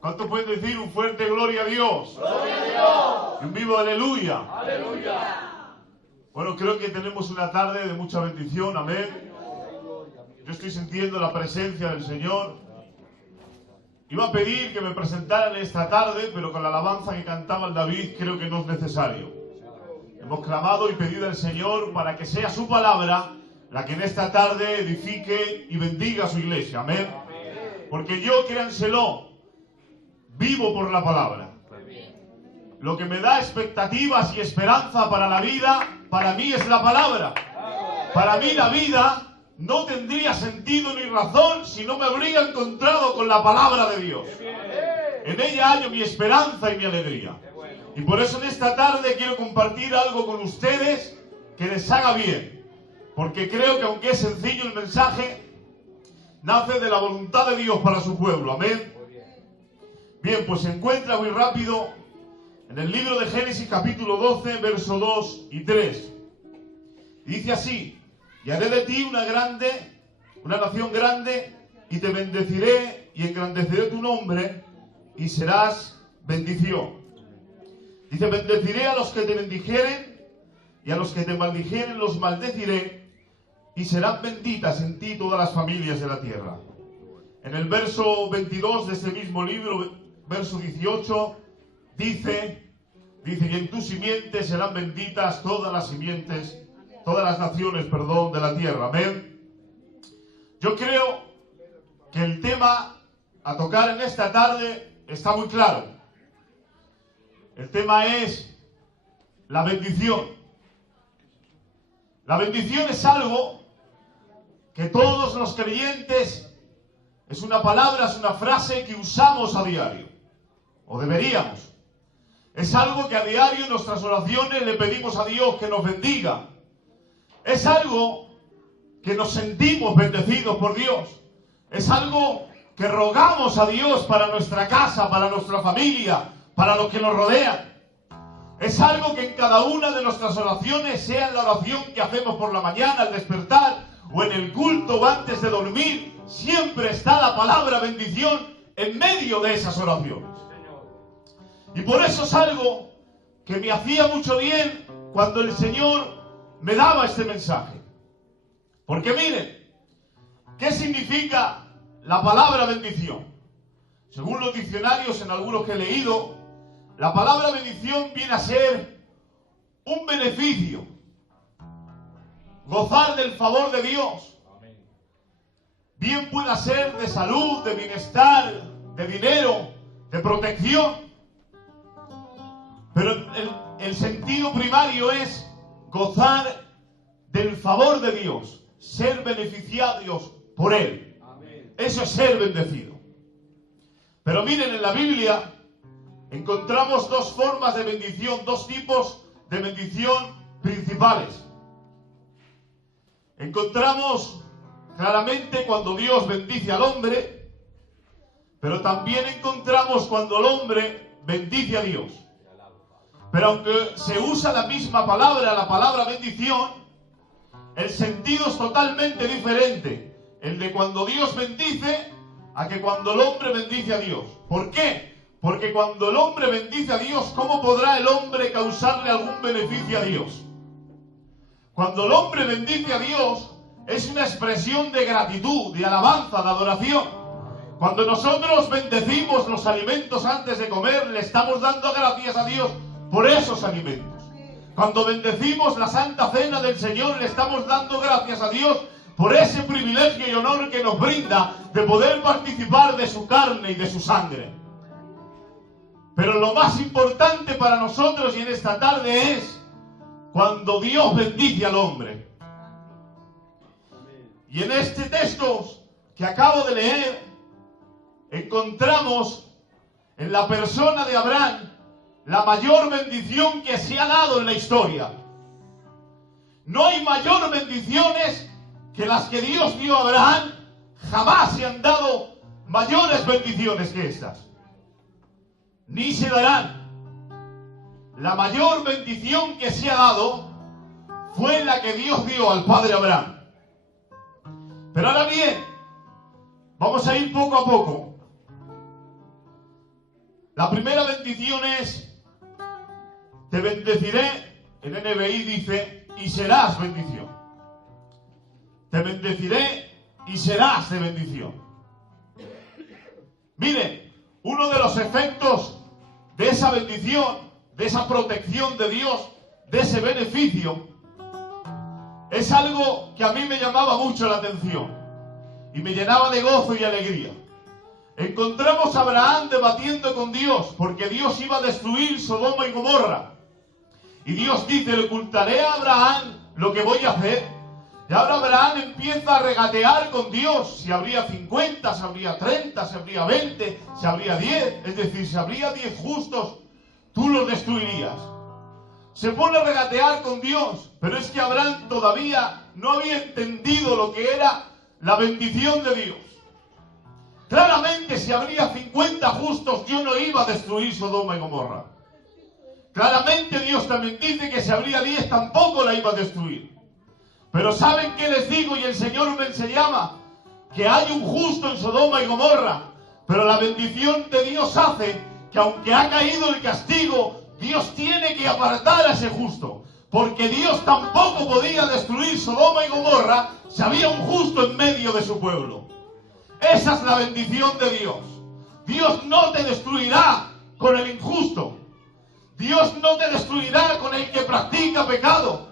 ¿Cuántos pueden decir un fuerte gloria a Dios? ¡Gloria a Dios! Y un vivo aleluya. ¡Aleluya! Bueno, creo que tenemos una tarde de mucha bendición, amén. Yo estoy sintiendo la presencia del Señor. Iba a pedir que me presentaran esta tarde, pero con la alabanza que cantaba el David creo que no es necesario. Hemos clamado y pedido al Señor para que sea su palabra la que en esta tarde edifique y bendiga a su iglesia, amén. Porque yo, créanselo, vivo por la palabra. Lo que me da expectativas y esperanza para la vida, para mí es la palabra. Para mí la vida no tendría sentido ni razón si no me habría encontrado con la palabra de Dios. En ella hallo mi esperanza y mi alegría. Y por eso en esta tarde quiero compartir algo con ustedes que les haga bien. Porque creo que aunque es sencillo el mensaje, nace de la voluntad de Dios para su pueblo. Amén. Bien, pues se encuentra muy rápido en el libro de Génesis capítulo 12, verso 2 y 3. Y dice así: y haré de ti una nación grande, y te bendeciré y engrandeceré tu nombre, y serás bendición. Dice: bendeciré a los que te bendijeren, y a los que te maldijeren los maldeciré, y serán benditas en ti todas las familias de la tierra. En el verso 22 de ese mismo libro, verso 18, dice, y en tu simiente serán benditas todas las simientes, todas las naciones, de la tierra. Amén. Yo creo que el tema a tocar en esta tarde está muy claro. El tema es la bendición. La bendición es algo que todos los creyentes, es una palabra, es una frase que usamos a diario, o deberíamos. Es algo que a diario en nuestras oraciones le pedimos a Dios que nos bendiga. Es algo que nos sentimos bendecidos por Dios. Es algo que rogamos a Dios para nuestra casa, para nuestra familia, para los que nos rodean. Es algo que en cada una de nuestras oraciones, sea en la oración que hacemos por la mañana al despertar, o en el culto o antes de dormir, siempre está la palabra bendición en medio de esas oraciones. Y por eso es algo que me hacía mucho bien cuando el Señor me daba este mensaje. Porque miren, ¿qué significa la palabra bendición? Según los diccionarios, en algunos que he leído, la palabra bendición viene a ser un beneficio, gozar del favor de Dios. Bien pueda ser de salud, de bienestar, de dinero, de protección. Pero el sentido primario es gozar del favor de Dios, ser beneficiados por Él. Eso es ser bendecido. Pero miren, en la Biblia encontramos dos formas de bendición, dos tipos de bendición principales. Encontramos claramente cuando Dios bendice al hombre, pero también encontramos cuando el hombre bendice a Dios. Pero aunque se usa la misma palabra, la palabra bendición, el sentido es totalmente diferente. El de cuando Dios bendice a que cuando el hombre bendice a Dios. ¿Por qué? Porque cuando el hombre bendice a Dios, ¿cómo podrá el hombre causarle algún beneficio a Dios? Cuando el hombre bendice a Dios, es una expresión de gratitud, de alabanza, de adoración. Cuando nosotros bendecimos los alimentos antes de comer, le estamos dando gracias a Dios por esos alimentos. Cuando bendecimos la Santa Cena del Señor, le estamos dando gracias a Dios por ese privilegio y honor que nos brinda de poder participar de su carne y de su sangre. Pero lo más importante para nosotros y en esta tarde es cuando Dios bendice al hombre. Y en este texto que acabo de leer, encontramos en la persona de Abraham la mayor bendición que se ha dado en la historia. No hay mayor bendiciones que las que Dios dio a Abraham. Jamás se han dado mayores bendiciones que estas. Ni se darán. La mayor bendición que se ha dado fue la que Dios dio al padre Abraham. Pero ahora bien, vamos a ir poco a poco. La primera bendición es: te bendeciré. En NBI dice: y serás bendición. Te bendeciré y serás de bendición. Mire, uno de los efectos de esa bendición, de esa protección de Dios, de ese beneficio, es algo que a mí me llamaba mucho la atención y me llenaba de gozo y alegría. Encontramos a Abraham debatiendo con Dios porque Dios iba a destruir Sodoma y Gomorra. Y Dios dice: le ocultaré a Abraham lo que voy a hacer. Y ahora Abraham empieza a regatear con Dios. Si habría 50, si habría 30, si habría 20, si habría 10. Es decir, si habría 10 justos, tú los destruirías. Se pone a regatear con Dios. Pero es que Abraham todavía no había entendido lo que era la bendición de Dios. Claramente, si habría 50 justos, yo no iba a destruir Sodoma y Gomorra. Claramente Dios también dice que si habría 10 tampoco la iba a destruir. Pero ¿saben qué les digo? Y el Señor me enseñaba que hay un justo en Sodoma y Gomorra, pero la bendición de Dios hace que aunque ha caído el castigo, Dios tiene que apartar a ese justo, porque Dios tampoco podía destruir Sodoma y Gomorra si había un justo en medio de su pueblo. Esa es la bendición de Dios. Dios no te destruirá con el injusto. Dios no te destruirá con el que practica pecado.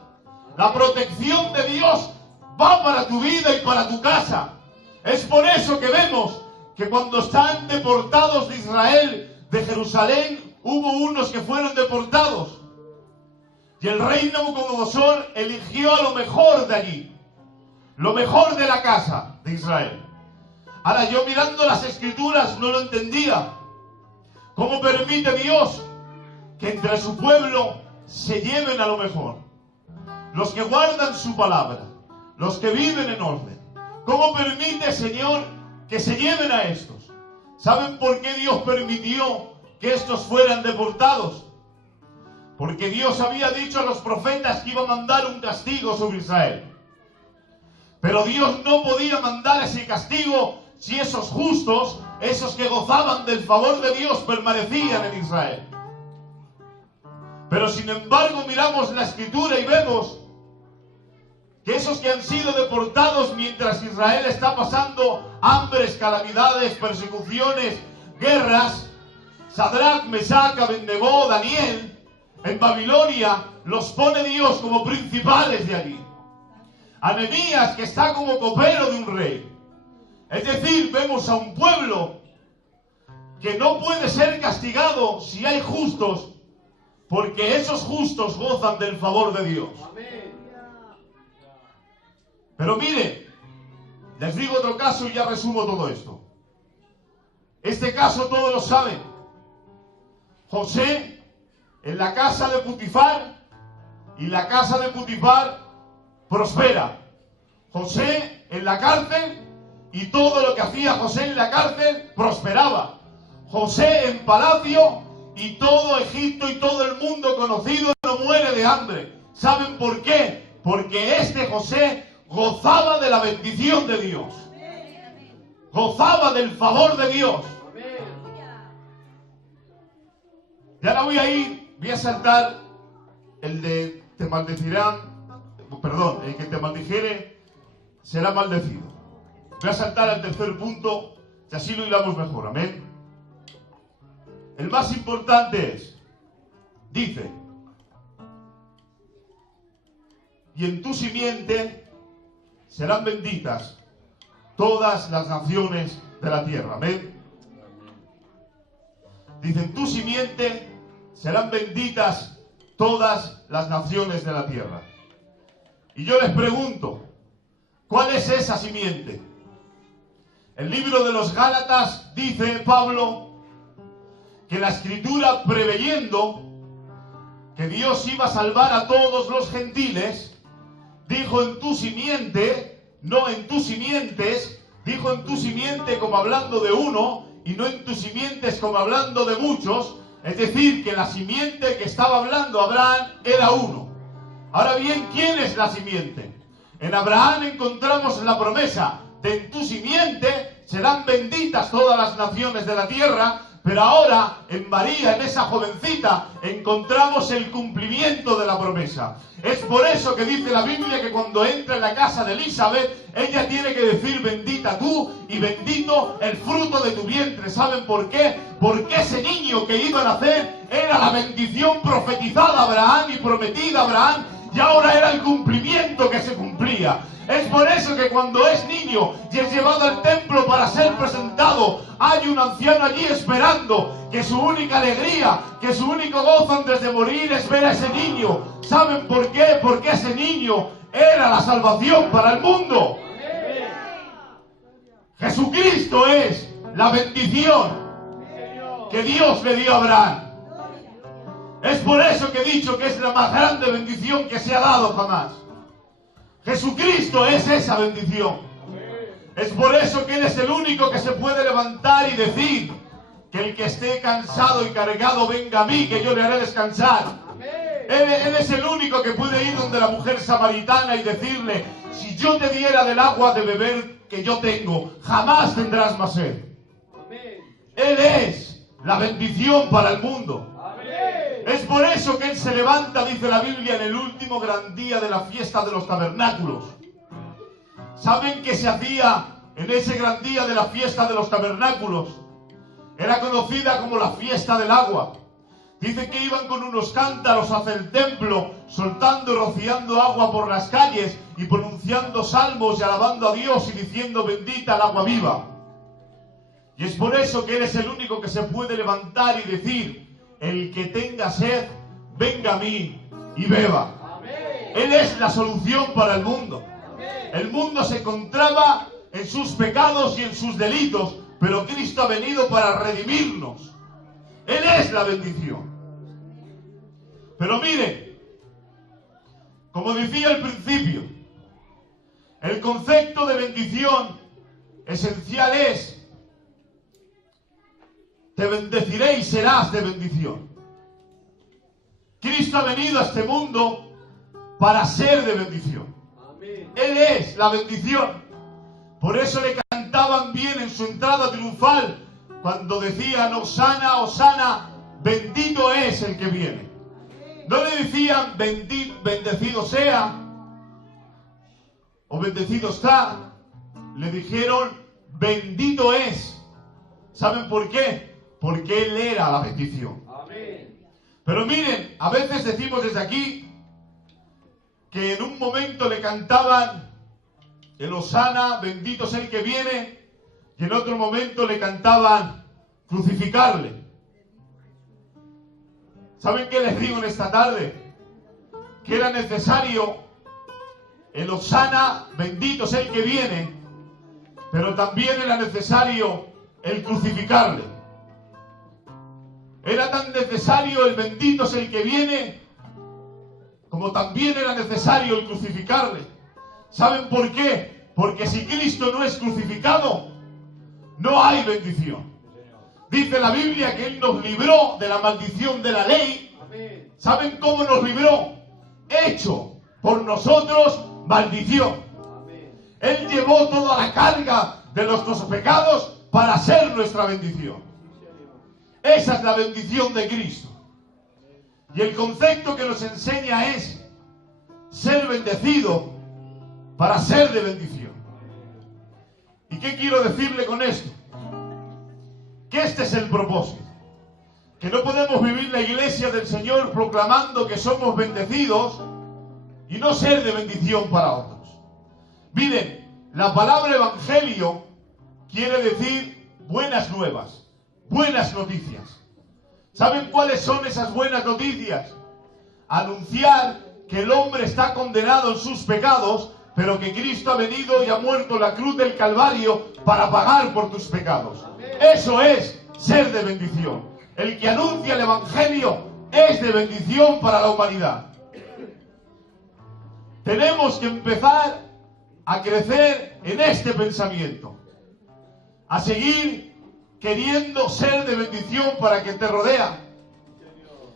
La protección de Dios va para tu vida y para tu casa. Es por eso que vemos que cuando están deportados de Israel, de Jerusalén, hubo unos que fueron deportados. Y el rey Nabucodonosor eligió a lo mejor de allí, lo mejor de la casa de Israel. Ahora, yo mirando las Escrituras no lo entendía. ¿Cómo permite Dios que entre su pueblo se lleven a lo mejor? Los que guardan su palabra, los que viven en orden. ¿Cómo permite, Señor, que se lleven a estos? ¿Saben por qué Dios permitió que estos fueran deportados? Porque Dios había dicho a los profetas que iba a mandar un castigo sobre Israel. Pero Dios no podía mandar ese castigo si esos justos, esos que gozaban del favor de Dios, permanecían en Israel. Pero sin embargo miramos la Escritura y vemos que esos que han sido deportados mientras Israel está pasando hambres, calamidades, persecuciones, guerras, Sadrach, Mesach, Abednego, Daniel, en Babilonia, los pone Dios como principales de allí. A Nehemías, que está como copero de un rey. Es decir, vemos a un pueblo que no puede ser castigado si hay justos, porque esos justos gozan del favor de Dios. Pero mire, les digo otro caso y ya resumo todo esto. Este caso todos lo saben. José en la casa de Putifar, y la casa de Putifar prospera. José en la cárcel, y todo lo que hacía José en la cárcel prosperaba. José en palacio, y todo Egipto y todo el mundo conocido no muere de hambre. ¿Saben por qué? Porque este José gozaba de la bendición de Dios. Gozaba del favor de Dios. Y ahora voy a saltar el de te maldecirán, perdón, el que te maldijere será maldecido. Voy a saltar al tercer punto, y así lo hilamos mejor, amén. El más importante es, dice, y en tu simiente serán benditas todas las naciones de la tierra, amén. Dice, en tu simiente serán benditas todas las naciones de la tierra. Y yo les pregunto, ¿cuál es esa simiente? El libro de los Gálatas dice Pablo que la Escritura, preveyendo que Dios iba a salvar a todos los gentiles, dijo en tu simiente, no en tus simientes, dijo en tu simiente como hablando de uno, y no en tus simientes como hablando de muchos. Es decir, que la simiente que estaba hablando Abraham era uno. Ahora bien, ¿quién es la simiente? En Abraham encontramos la promesa de en tu simiente serán benditas todas las naciones de la tierra, Pero ahora, en María, en esa jovencita, encontramos el cumplimiento de la promesa. Es por eso que dice la Biblia que cuando entra en la casa de Elizabeth, ella tiene que decir: bendita tú y bendito el fruto de tu vientre. ¿Saben por qué? Porque ese niño que iba a nacer era la bendición profetizada a Abraham y prometida a Abraham, y ahora era el cumplimiento que se cumplía. Es por eso que cuando es niño y es llevado al templo para ser presentado, hay un anciano allí esperando, que su única alegría, que su único gozo antes de morir es ver a ese niño. ¿Saben por qué? Porque ese niño era la salvación para el mundo. Jesucristo es la bendición que Dios le dio a Abraham. Es por eso que he dicho que es la más grande bendición que se ha dado jamás. Jesucristo es esa bendición. Es por eso que Él es el único que se puede levantar y decir que el que esté cansado y cargado venga a mí, que yo le haré descansar. Él es el único que puede ir donde la mujer samaritana y decirle: si yo te diera del agua de beber que yo tengo, jamás tendrás más sed. Él es la bendición para el mundo. Es por eso que Él se levanta, dice la Biblia, en el último gran día de la fiesta de los tabernáculos. ¿Saben qué se hacía en ese gran día de la fiesta de los tabernáculos? Era conocida como la fiesta del agua. Dice que iban con unos cántaros hacia el templo, soltando y rociando agua por las calles y pronunciando salmos y alabando a Dios y diciendo: bendita el agua viva. Y es por eso que Él es el único que se puede levantar y decir: el que tenga sed, venga a mí y beba. Él es la solución para el mundo. El mundo se encontraba en sus pecados y en sus delitos, pero Cristo ha venido para redimirnos. Él es la bendición. Pero miren, como decía al principio, el concepto de bendición esencial es: te bendeciré y serás de bendición. Cristo ha venido a este mundo para ser de bendición. Él es la bendición. Por eso le cantaban bien en su entrada triunfal cuando decían: Hosana, Hosana, bendito es el que viene. No le decían bendecido sea o bendecido está. Le dijeron: bendito es. ¿Saben por qué? Porque Él era la bendición. Pero miren, a veces decimos desde aquí que en un momento le cantaban el Hosana, bendito es el que viene, y en otro momento le cantaban crucificarle. ¿Saben qué les digo en esta tarde? Que era necesario el Hosana, bendito es el que viene, pero también era necesario el crucificarle. Era tan necesario el bendito es el que viene, como también era necesario el crucificarle. ¿Saben por qué? Porque si Cristo no es crucificado, no hay bendición. Dice la Biblia que Él nos libró de la maldición de la ley. ¿Saben cómo nos libró? Hecho por nosotros maldición. Él llevó toda la carga de nuestros pecados para ser nuestra bendición. Esa es la bendición de Cristo. Y el concepto que nos enseña es ser bendecido para ser de bendición. ¿Y qué quiero decirle con esto? Que este es el propósito. Que no podemos vivir la iglesia del Señor proclamando que somos bendecidos y no ser de bendición para otros. Miren, la palabra evangelio quiere decir buenas nuevas. Buenas noticias. ¿Saben cuáles son esas buenas noticias? Anunciar que el hombre está condenado en sus pecados, pero que Cristo ha venido y ha muerto en la cruz del Calvario para pagar por tus pecados. Eso es ser de bendición. El que anuncia el evangelio es de bendición para la humanidad. Tenemos que empezar a crecer en este pensamiento, a seguir queriendo ser de bendición para quien te rodea.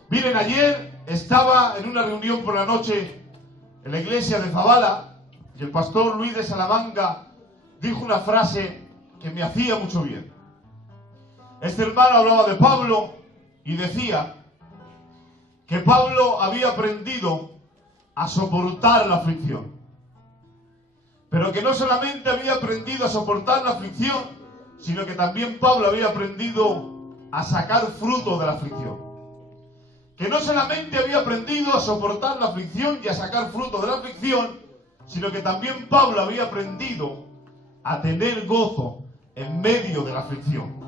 Miren, ayer estaba en una reunión por la noche en la iglesia de Zabala y el pastor Luis de Salamanca dijo una frase que me hacía mucho bien. Este hermano hablaba de Pablo y decía que Pablo había aprendido a soportar la aflicción. Pero que no solamente había aprendido a soportar la aflicción, sino que también Pablo había aprendido a sacar fruto de la aflicción. Que no solamente había aprendido a soportar la aflicción y a sacar fruto de la aflicción, sino que también Pablo había aprendido a tener gozo en medio de la aflicción.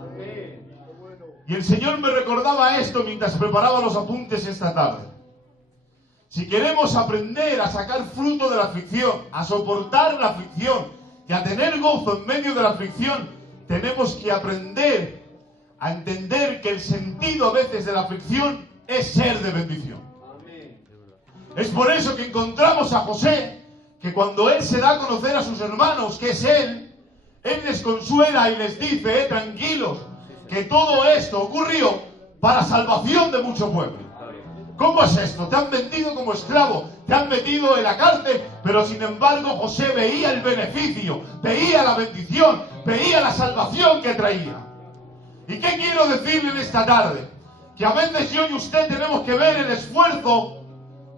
Y el Señor me recordaba esto mientras preparaba los apuntes esta tarde. Si queremos aprender a sacar fruto de la aflicción, a soportar la aflicción y a tener gozo en medio de la aflicción, tenemos que aprender a entender que el sentido a veces de la aflicción es ser de bendición. Es por eso que encontramos a José, que cuando él se da a conocer a sus hermanos que es él les consuela y les dice, tranquilos, que todo esto ocurrió para salvación de mucho pueblo. ¿Cómo es esto? Te han vendido como esclavo, te han metido en la cárcel, pero sin embargo José veía el beneficio, veía la bendición, veía la salvación que traía. ¿Y qué quiero decirle en esta tarde? Que a veces yo y usted tenemos que ver el esfuerzo,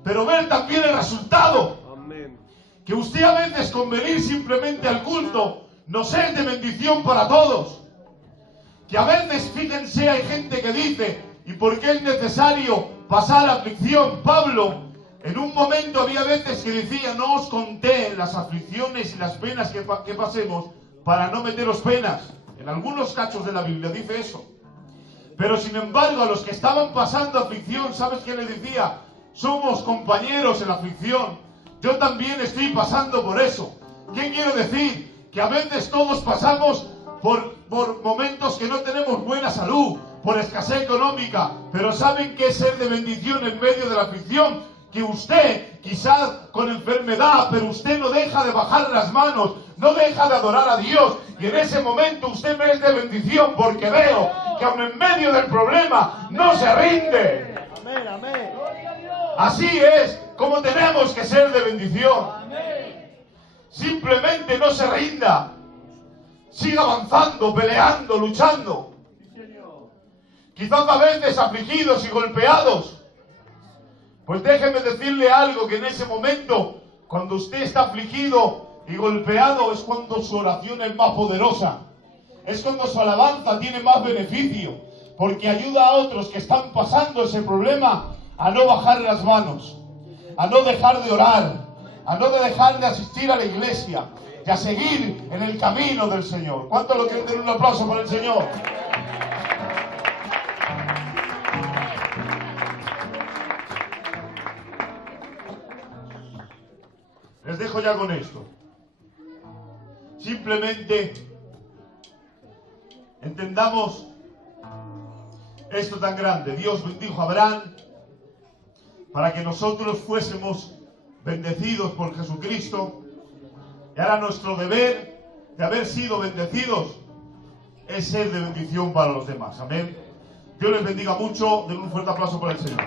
pero ver también el resultado. Amén. Que usted a veces con venir simplemente al culto nos es de bendición para todos. Que a veces, fíjense, hay gente que dice, ¿y por qué es necesario pasar aflicción? Pablo, en un momento había veces que decía, no os conté las aflicciones y las penas que pasemos para no meteros penas. En algunos cachos de la Biblia dice eso. Pero sin embargo, a los que estaban pasando aflicción, ¿sabes qué le decía? Somos compañeros en la aflicción. Yo también estoy pasando por eso. ¿Qué quiero decir? Que a veces todos pasamos por momentos que no tenemos buena salud, por escasez económica, pero ¿saben qué es ser de bendición en medio de la aflicción? Que usted, quizás con enfermedad, pero usted no deja de bajar las manos, no deja de adorar a Dios, y en ese momento usted me es de bendición, porque veo que aun en medio del problema no se rinde. Amén, amén. Así es como tenemos que ser de bendición. Simplemente no se rinda. Siga avanzando, peleando, luchando. Quizás a veces afligidos y golpeados. Pues déjeme decirle algo, que en ese momento, cuando usted está afligido y golpeado, es cuando su oración es más poderosa. Es cuando su alabanza tiene más beneficio. Porque ayuda a otros que están pasando ese problema a no bajar las manos, a no dejar de orar, a no dejar de asistir a la iglesia y a seguir en el camino del Señor. ¿Cuántos lo quieren dar un aplauso para el Señor? Les dejo ya con esto. Simplemente entendamos esto tan grande. Dios bendijo a Abraham para que nosotros fuésemos bendecidos por Jesucristo. Y ahora nuestro deber de haber sido bendecidos es ser de bendición para los demás. Amén. Dios les bendiga mucho. Den un fuerte aplauso para el Señor.